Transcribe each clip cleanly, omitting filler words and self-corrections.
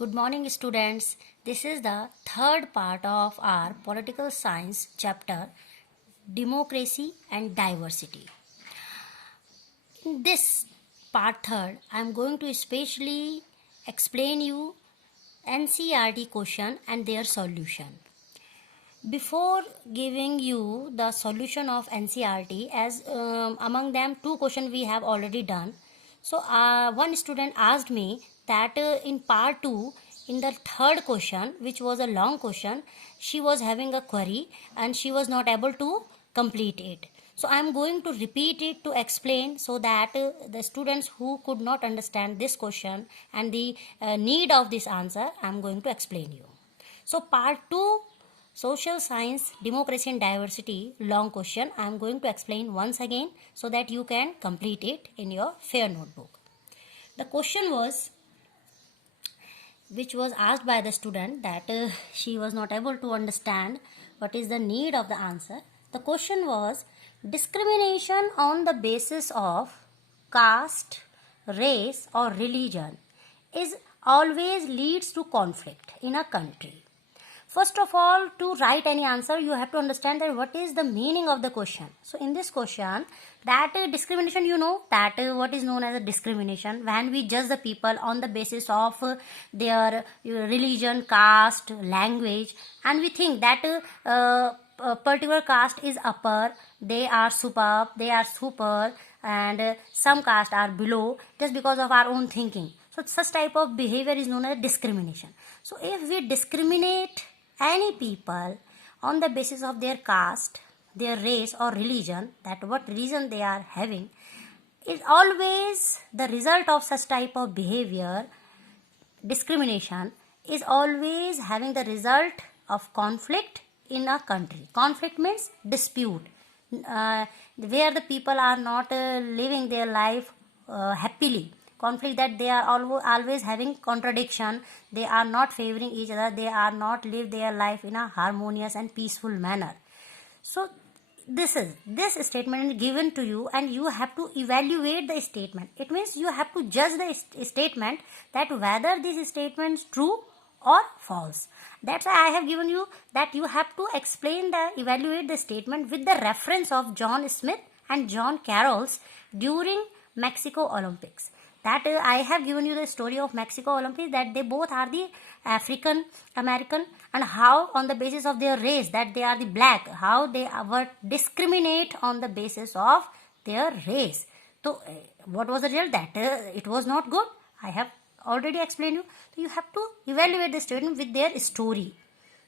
Good morning, students. This is the third part of our political science chapter, Democracy and Diversity. In this part third, I am going to especially explain you NCERT question and their solution. Before giving you the solution of NCERT, as among them two questions we have already done. So one student asked me that in part 2, in the third question, which was a long question, she was having a query and she was not able to complete it. So I am going to repeat it to explain so that the students who could not understand this question and the need of this answer, I am going to explain you. So part 2, social science, democracy and diversity, long question, I am going to explain once again so that you can complete it in your fair notebook. The question was, which was asked by the student, that she was not able to understand what is the need of the answer. The question was, discrimination on the basis of caste, race or religion is always leads to conflict in a country. First of all, to write any answer, you have to understand that what is the meaning of the question. So in this question, that discrimination, you know that what is known as a discrimination, when we judge the people on the basis of their religion, caste, language, and we think that a particular caste is upper, they are superb, they are super, and some caste are below, just because of our own thinking. So such type of behavior is known as discrimination. So if we discriminate any people on the basis of their caste, their race or religion, that what religion they are having, is always the result of such type of behavior. Discrimination is always having the result of conflict in a country. Conflict means dispute, where the people are not living their life happily. Conflict, that they are always having contradiction, they are not favoring each other, they are not live their life in a harmonious and peaceful manner. So this statement is given to you and you have to evaluate the statement. It means you have to judge the statement, that whether this statement is true or false. That's why I have given you that you have to evaluate the statement with the reference of John Smith and John Carroll's during Mexico Olympics. That I have given you the story of Mexico Olympics, that they both are the African American, and how on the basis of their race, that they are the black, how they were discriminate on the basis of their race. So what was the result? That it was not good. I have already explained you. So you have to evaluate the statement with their story.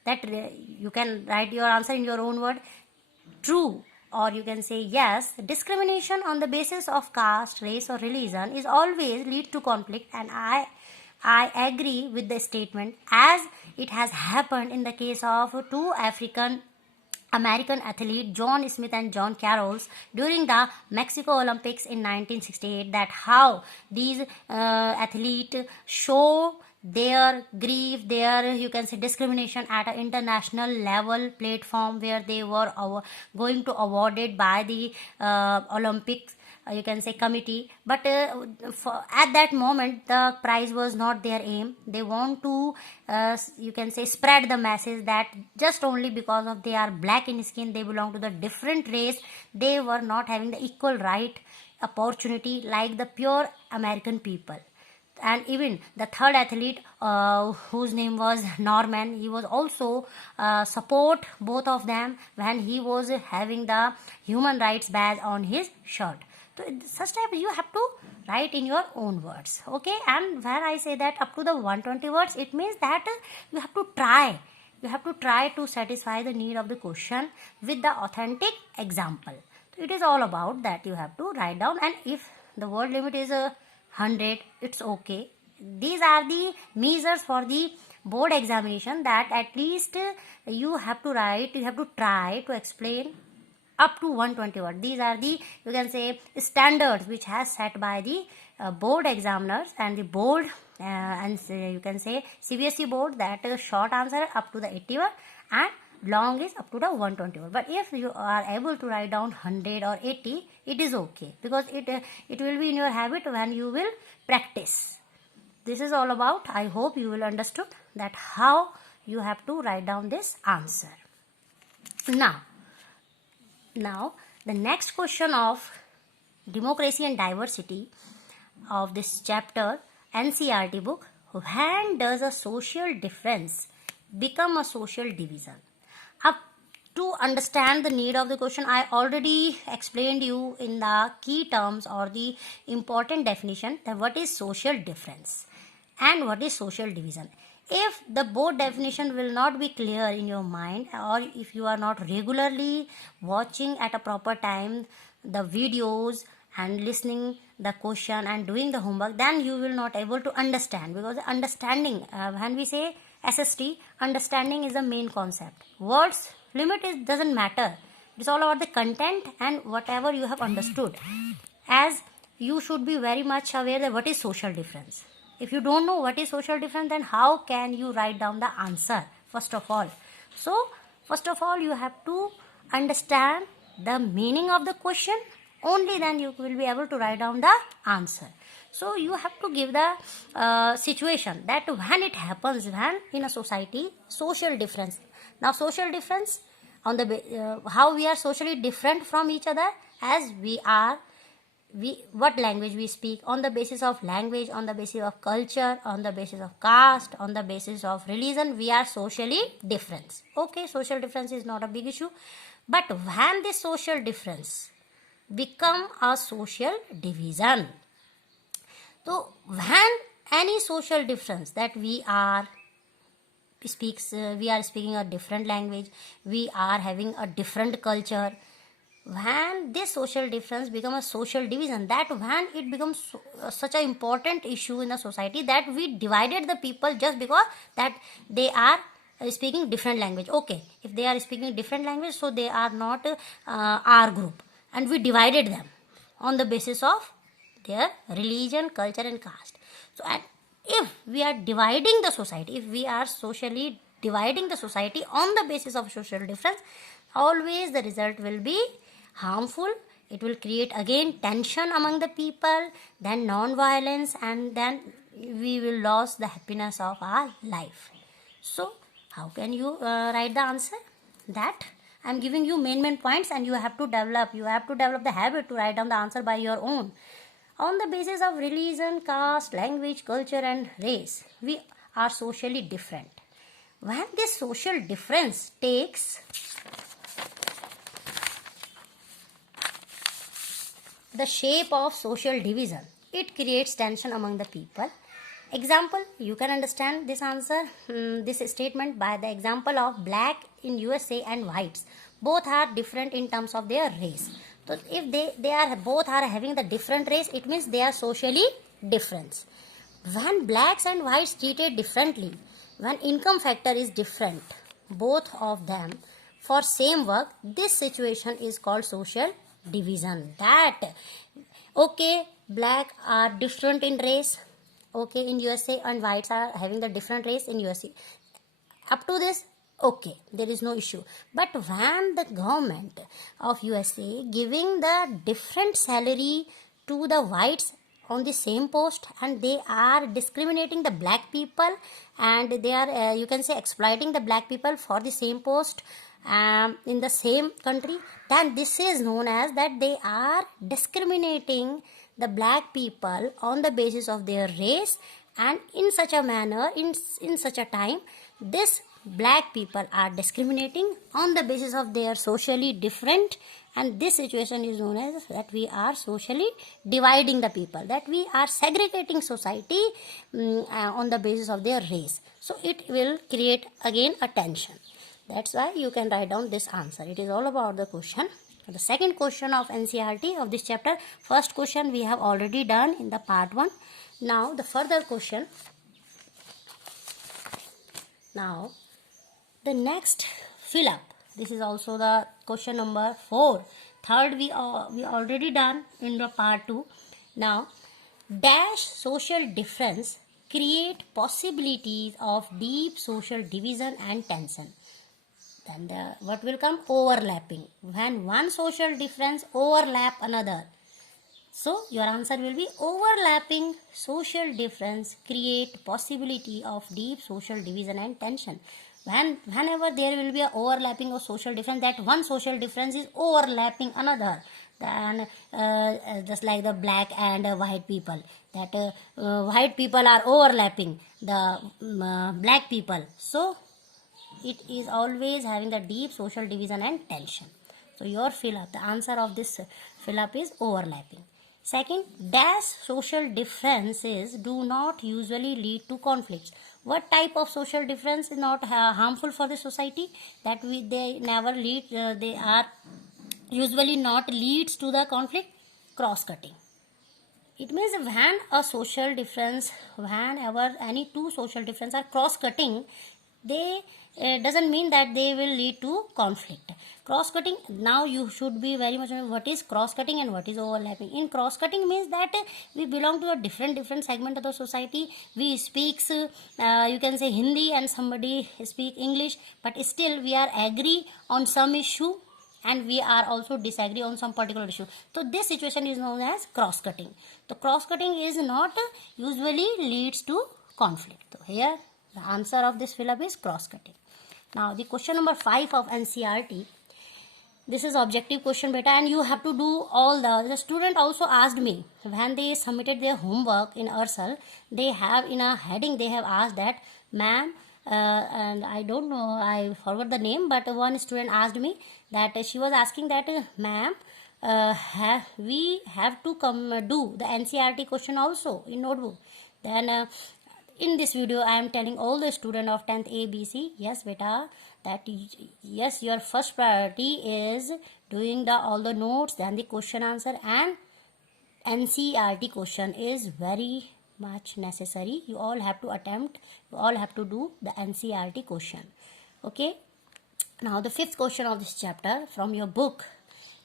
That you can write your answer in your own word, true, or you can say yes. Discrimination on the basis of caste, race or religion is always lead to conflict, and I agree with the statement, as it has happened in the case of two African American athletes, John Smith and John Carrolls, during the Mexico Olympics in 1968, that how these athletes show their grief, their, you can say, discrimination at an international level platform, where they were going to awarded by the Olympics, you can say, committee. But at that moment the prize was not their aim. They want to you can say spread the message that just only because of they are black in skin, they belong to the different race, they were not having the equal right opportunity like the pure American people. And even the third athlete, whose name was Norman, he was also support both of them when he was having the human rights badge on his shirt. So such type you have to write in your own words, okay? And where I say that up to the 120 words, it means that you have to try to satisfy the need of the question with the authentic example. So it is all about that you have to write down, and if the word limit is 100, it's okay. These are the measures for the board examination, that at least you have to try to explain up to 120 words. These are the, you can say, standards which has set by the board examiners and the board and you can say CBSE board, that short answer up to the 80 word and long is up to the 120 word. But if you are able to write down 100 or 80, it is okay, because it will be in your habit when you will practice. this is all about. I hope you will understood that how you have to write down this answer. Now the next question of democracy and diversity of this chapter NCERT book, when does a social difference become a social division? Up to understand the need of the question, I already explained you in the key terms or the important definition that what is social difference and what is social division. If the both definition will not be clear in your mind, or if you are not regularly watching at a proper time the videos and listening the question and doing the homework, then you will not able to understand, because understanding, when we say SST, understanding is the main concept. Words limit is doesn't matter. It's all about the content and whatever you have understood. As you should be very much aware that what is social difference. If you don't know what is social difference, then how can you write down the answer first of all? So first of all, you have to understand the meaning of the question. Only then you will be able to write down the answer. So you have to give the situation that when it happens, when in a society, social difference. Now social difference on the how we are socially different from each other, as what language we speak, on the basis of language, on the basis of culture, on the basis of caste, on the basis of religion, we are socially different. Okay, social difference is not a big issue. But when this social difference become a social division, so when any social difference that we are speaking a different language, we are having a different culture, when this social difference become a social division, that when it becomes such an important issue in a society that we divided the people just because that they are speaking different language. Okay, if they are speaking different language, so they are not our group, and we divided them on the basis of their religion, culture and caste. So and if we are dividing the society, if we are socially dividing the society on the basis of social difference, always the result will be harmful. It will create again tension among the people, then non-violence, and then we will lose the happiness of our life. So how can you write the answer? That I am giving you main points, and you have to develop the habit to write down the answer by your own. On the basis of religion, caste, language, culture and race, we are socially different. When this social difference takes the shape of social division, it creates tension among the people. Example, you can understand this answer, this statement by the example of black in USA and whites. Both are different in terms of their race. So if they are both are having the different race, it means they are socially different. When blacks and whites treated differently, when income factor is different, both of them for same work, this situation is called social division. That okay, black are different in race, okay, in USA, and whites are having the different race in USA. Up to this, okay, there is no issue. But when the government of USA giving the different salary to the whites on the same post, and they are discriminating the black people, and they are you can say exploiting the black people for the same post in the same country, then this is known as that they are discriminating the black people on the basis of their race, and in such a manner, in such a time, this black people are discriminating on the basis of their socially different, and this situation is known as that we are socially dividing the people, that we are segregating society on the basis of their race. So it will create again a tension. That's why you can write down this answer. It is all about the question. The second question of NCERT of this chapter, first question we have already done in the part 1. Now the further question. Now the next fill up. This is also the question number 4. Third we already done in the part 2. Now dash social difference create possibilities of deep social division and tension. Then what will come? Overlapping. When one social difference overlap another, So your answer will be overlapping social difference create possibility of deep social division and tension. Whenever there will be a overlapping of social difference, that one social difference is overlapping another, then just like the black and white people, that white people are overlapping the black people, so it is always having the deep social division and tension. So your fill up, the answer of this fill up is overlapping. Second, dash social differences do not usually lead to conflicts. What type of social difference is not harmful for the society? That they never lead, they are usually not leads to the conflict. Cross cutting. It means when a social difference, whenever any two social difference are cross cutting, they doesn't mean that they will lead to conflict. Cross cutting, now you should be very much aware what is cross cutting and what is overlapping. In cross cutting means that we belong to a different segment of the society. We speaks you can say Hindi and somebody speak English, but still we are agree on some issue and we are also disagree on some particular issue. So this situation is known as cross cutting. So cross cutting is not usually leads to conflict. So here the answer of this fill up is cross cutting. Now the question number 5 of NCERT. This is objective question beta, and you have to do all the student also asked me when they submitted their homework in Ursal, they have in a heading they have asked that ma'am and I don't know, I forgot the name, but one student asked me that she was asking that ma'am we have to come do the NCERT question also in notebook. Then in this video I am telling all the student of 10th ABC, yes beta, that yes, your first priority is doing the all the notes, then the question answer, and NCERT question is very much necessary. You all have to attempt, you all have to do the NCERT question. Okay, now the 5th question of this chapter from your book.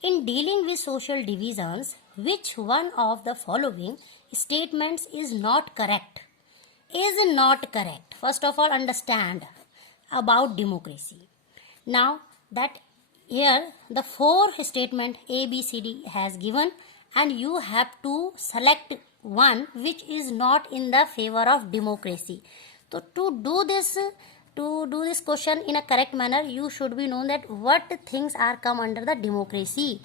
In dealing with social divisions, which one of the following statements is not correct? Is not correct. First of all, understand about democracy. Now that here the 4 statement A, B, C, D has given, and you have to select one which is not in the favor of democracy. So to do this question in a correct manner, you should be known that what things are come under the democracy,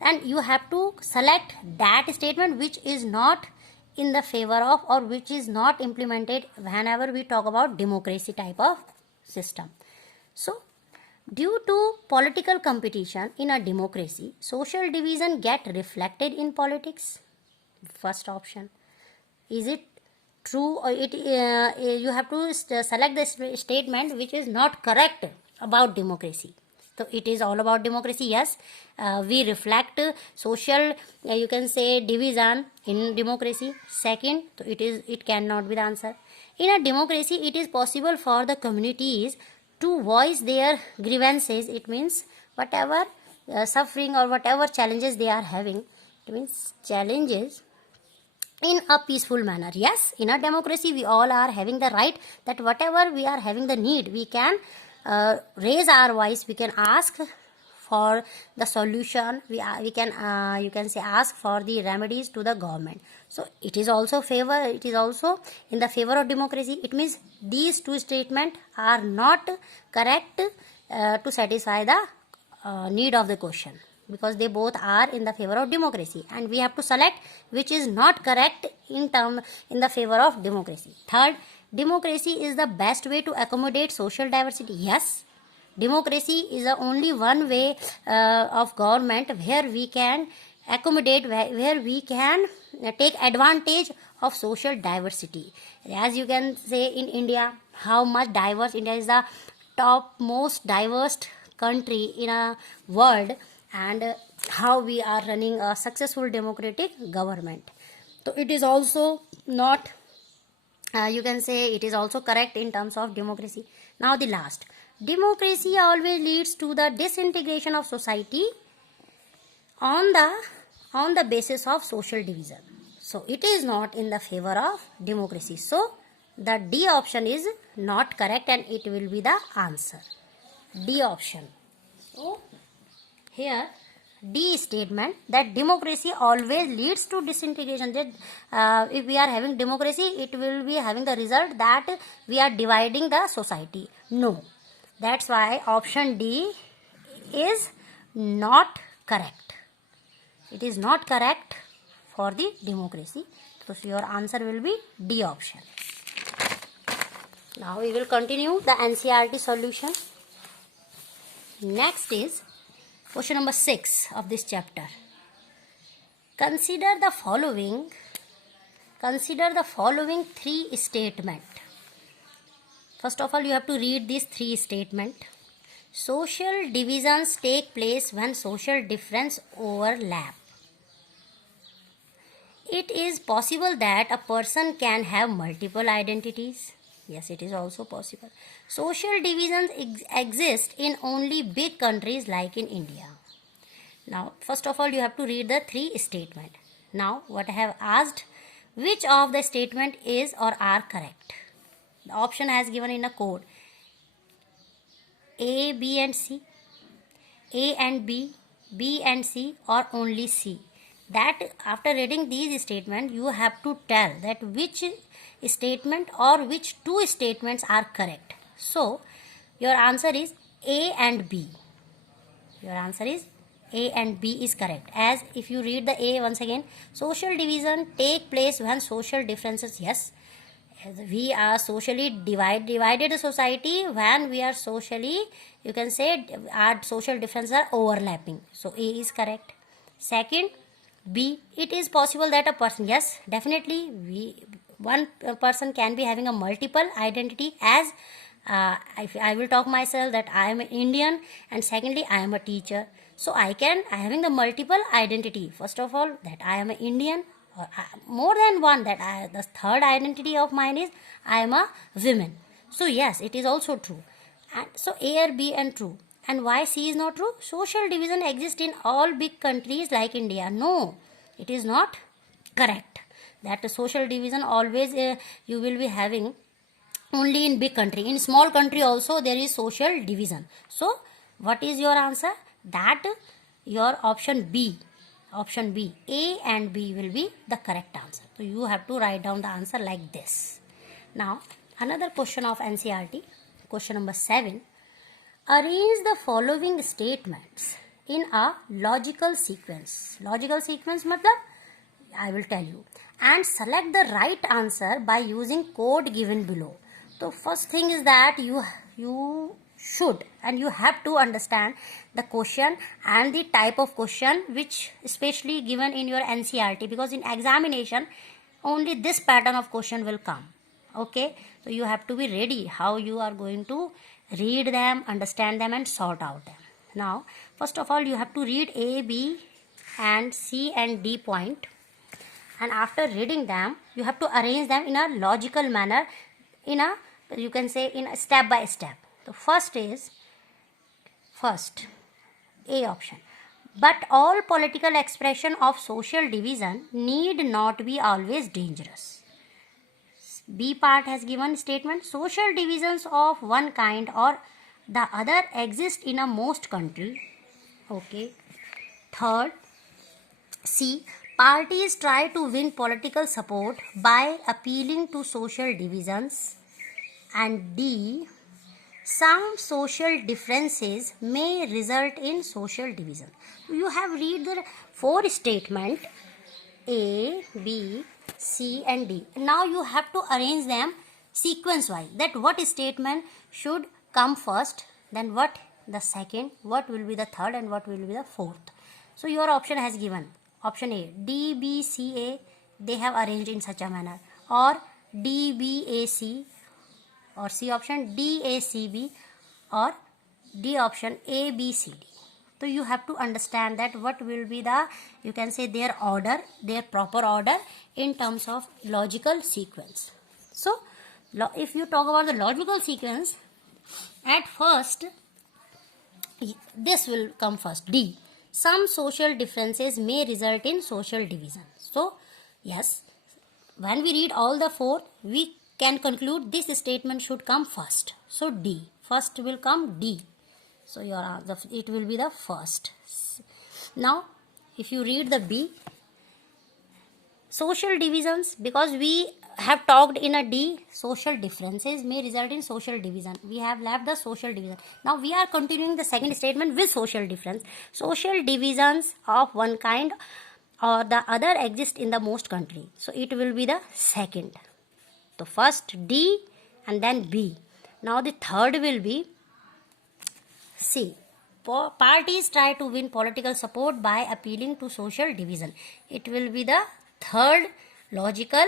and you have to select that statement which is not in the favor of or which is not implemented whenever we talk about democracy type of system. So due to political competition in a democracy, social division get reflected in politics. First option. Is it true, or it you have to select the statement which is not correct about democracy. So it is all about democracy. Yes, we reflect social you can say division in democracy. Second, so it cannot be the answer. In a democracy, it is possible for the communities to voice their grievances. It means whatever suffering or whatever challenges they are having, it means challenges in a peaceful manner. Yes, in a democracy we all are having the right that whatever we are having the need, we can raise our voice, we can ask for the solution, we can you can say ask for the remedies to the government. So it is also in the favor of democracy. It means these two statements are not correct to satisfy the need of the question, because they both are in the favor of democracy, and we have to select which is not correct in the favor of democracy. Third, democracy is the best way to accommodate social diversity. Yes, democracy is the only one way of government where we can accommodate, where we can take advantage of social diversity. As you can say in India, how much diverse, India is the top most diverse country in a world, and how we are running a successful democratic government. So it is also not you can say it is also correct in terms of democracy. Now the last, democracy always leads to the disintegration of society on the basis of social division. So it is not in the favor of democracy. So the D option is not correct, and it will be the answer. D option. So here D statement that democracy always leads to disintegration. That if we are having democracy, it will be having the result that we are dividing the society. No, that's why option D is not correct. It is not correct for the democracy. So your answer will be D option. Now we will continue the NCERT solution. Next is question number 6 of this chapter. Consider the following three statements. First of all, you have to read these three statements. Social divisions take place when social difference overlap. It is possible that a person can have multiple identities. Yes, it is also possible. Social divisions exist in only big countries like in India. Now, first of all, you have to read the three statements. Now, what I have asked, which of the statement is or are correct? The option has given in a code A, B and C, A and B, B and C, or only C. That after reading these statements, you have to tell that which statement or which two statements are correct. So, your answer is A and B. Your answer is A and B is correct. As if you read the A once again, social division take place when social differences, yes. We are socially divided society when we are socially, you can say our social differences are overlapping. So, A is correct. Second, B, it is possible that a person, yes, definitely one person can be having a multiple identity. As I will talk myself that I am an Indian, and secondly I am a teacher. So I having the multiple identity. First of all, that I am an Indian, or more than one, that the third identity of mine is I am a woman. So yes, it is also true. And so A or B and true. And why C is not true? Social division exists in all big countries like India. No, it is not correct. That social division always you will be having only in big country. In small country also there is social division. So what is your answer? That your option B, A and B will be the correct answer. So you have to write down the answer like this. Now another question of NCERT, question number 7. Arrange the following statements in a logical sequence. Logical sequence matlab, I will tell you. And select the right answer by using code given below. So first thing is that you should and you have to understand the question and the type of question which especially given in your NCERT, because in examination only this pattern of question will come. Okay, so you have to be ready how you are going to read them, understand them and sort out them. Now first of all, you have to read A, B and C and D point, and after reading them you have to arrange them in a logical manner, in a, you can say, in a step by step. So first A option. But all political expression of social division need not be always dangerous. B part has given statement, social divisions of one kind or the other exist in a most country. Okay. Third, C, parties try to win political support by appealing to social divisions. And D, some social differences may result in social division. You have read the 4 statement A, B, C and D. Now you have to arrange them sequence wise, that what statement should come first, then what the second, what will be the third and what will be the fourth. So your option has given option A, D, B, C, A, they have arranged in such a manner, or D, B, A, C, or C option D, A, C, B, or D option A, B, C, D. So you have to understand that what will be the, you can say, their order, their proper order in terms of logical sequence. So if you talk about the logical sequence, at first this will come first, D. Some social differences may result in social division. So yes, when we read all the 4, we can conclude this statement should come first. So D, first will come D. So it will be the first. Now, if you read the B, social divisions, because we have talked in a D, social differences may result in social division. We have left the social division. Now we are continuing the second statement with social difference. Social divisions of one kind or the other exist in the most country. So it will be the second. So first D and then B. Now the third will be C. Parties try to win political support by appealing to social division. It will be the third logical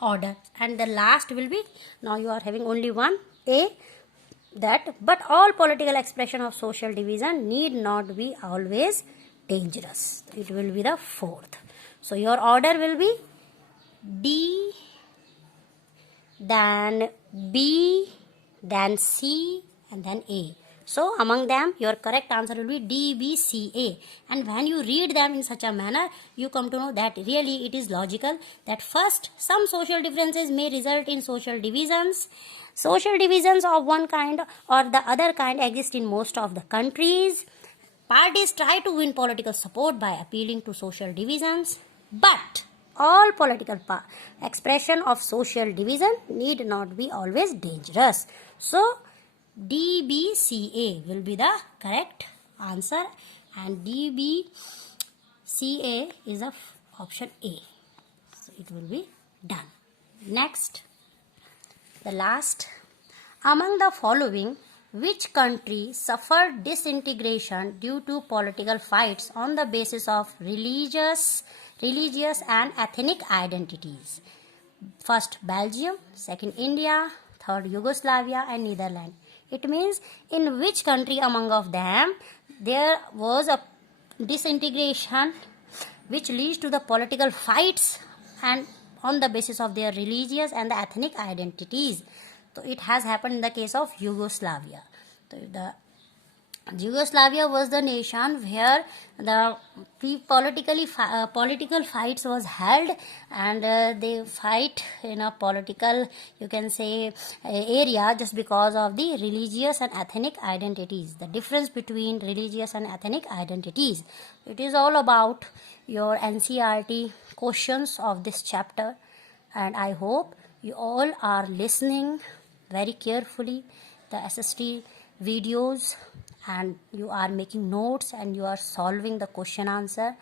order. And the last will be, now you are having only one, A, that but all political expression of social division need not be always dangerous. It will be the fourth. So your order will be D, then B, then C, and then A. So among them your correct answer will be D, B, C, A. And when you read them in such a manner, you come to know that really it is logical that first some social differences may result in social divisions. Social divisions of one kind or the other kind exist in most of the countries. Parties try to win political support by appealing to social divisions, but all political expression of social division need not be always dangerous. So DBCA will be the correct answer, and DBCA is the option A. So it will be done. Next, the last. Among the following, which country suffered disintegration due to political fights on the basis of religious and ethnic identities? First Belgium, second India, third Yugoslavia, and Netherlands. It means in which country among of them there was a disintegration which leads to the political fights and on the basis of their religious and the ethnic identities. So it has happened in the case of Yugoslavia. So Yugoslavia was the nation where the political fights was held, and they fight in a political, you can say, area just because of the religious and ethnic identities. The difference between religious and ethnic identities. It is all about your NCERT questions of this chapter, and I hope you all are listening very carefully the SST videos, and you are making notes and you are solving the question answer.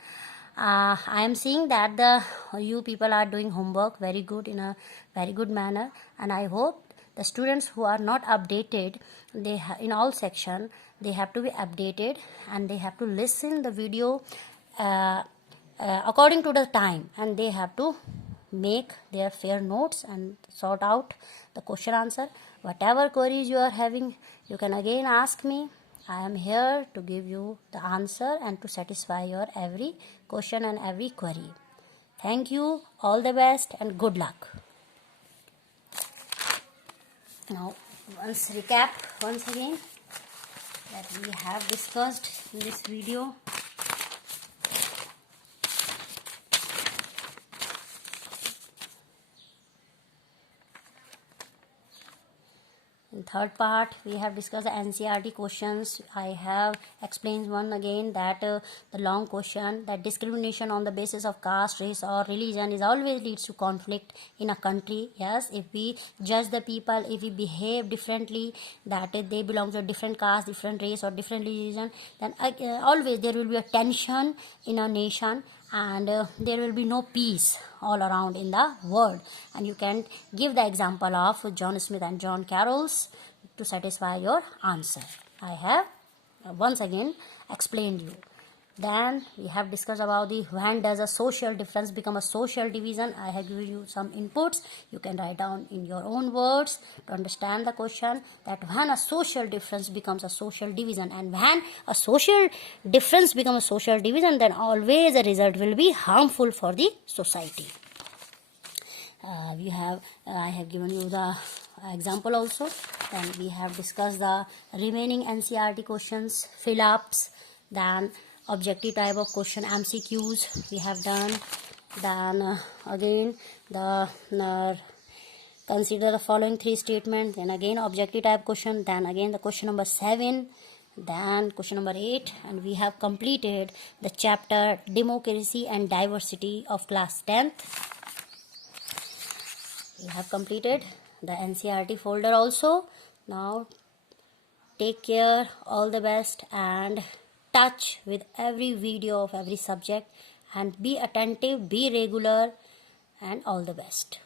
I am seeing that you people are doing homework very good in a very good manner, and I hope the students who are not updated, they in all section they have to be updated and they have to listen the video according to the time, and they have to make their fair notes and sort out the question answer. Whatever queries you are having, you can again ask me. I am here to give you the answer and to satisfy your every question and every query. Thank you, all the best, and good luck. Now, recap once again that we have discussed in this video. In third part, we have discussed the NCERT questions. I have explained one again that the long question, that discrimination on the basis of caste, race or religion is always leads to conflict in a country. Yes, if we judge the people, if we behave differently, that they belong to a different caste, different race or different religion, then always there will be a tension in a nation, and there will be no peace all around in the world. And you can give the example of John Smith and John Carroll's to satisfy your answer. I have once again explained you. Then we have discussed about the when does a social difference become a social division. I have given you some inputs. You can write down in your own words to understand the question, that when a social difference becomes a social division, and when a social difference becomes a social division, then always the result will be harmful for the society. I have given you the example also. Then we have discussed the remaining NCERT questions, fill-ups, then objective type of question, MCQs we have done. Then again the consider the following three statements, then again objective type question, then again the question number 7, Then question number 8, and we have completed the chapter Democracy and Diversity of class 10th. We have completed the NCERT folder also. Now take care, all the best, and touch with every video of every subject, and be attentive, be regular, and all the best.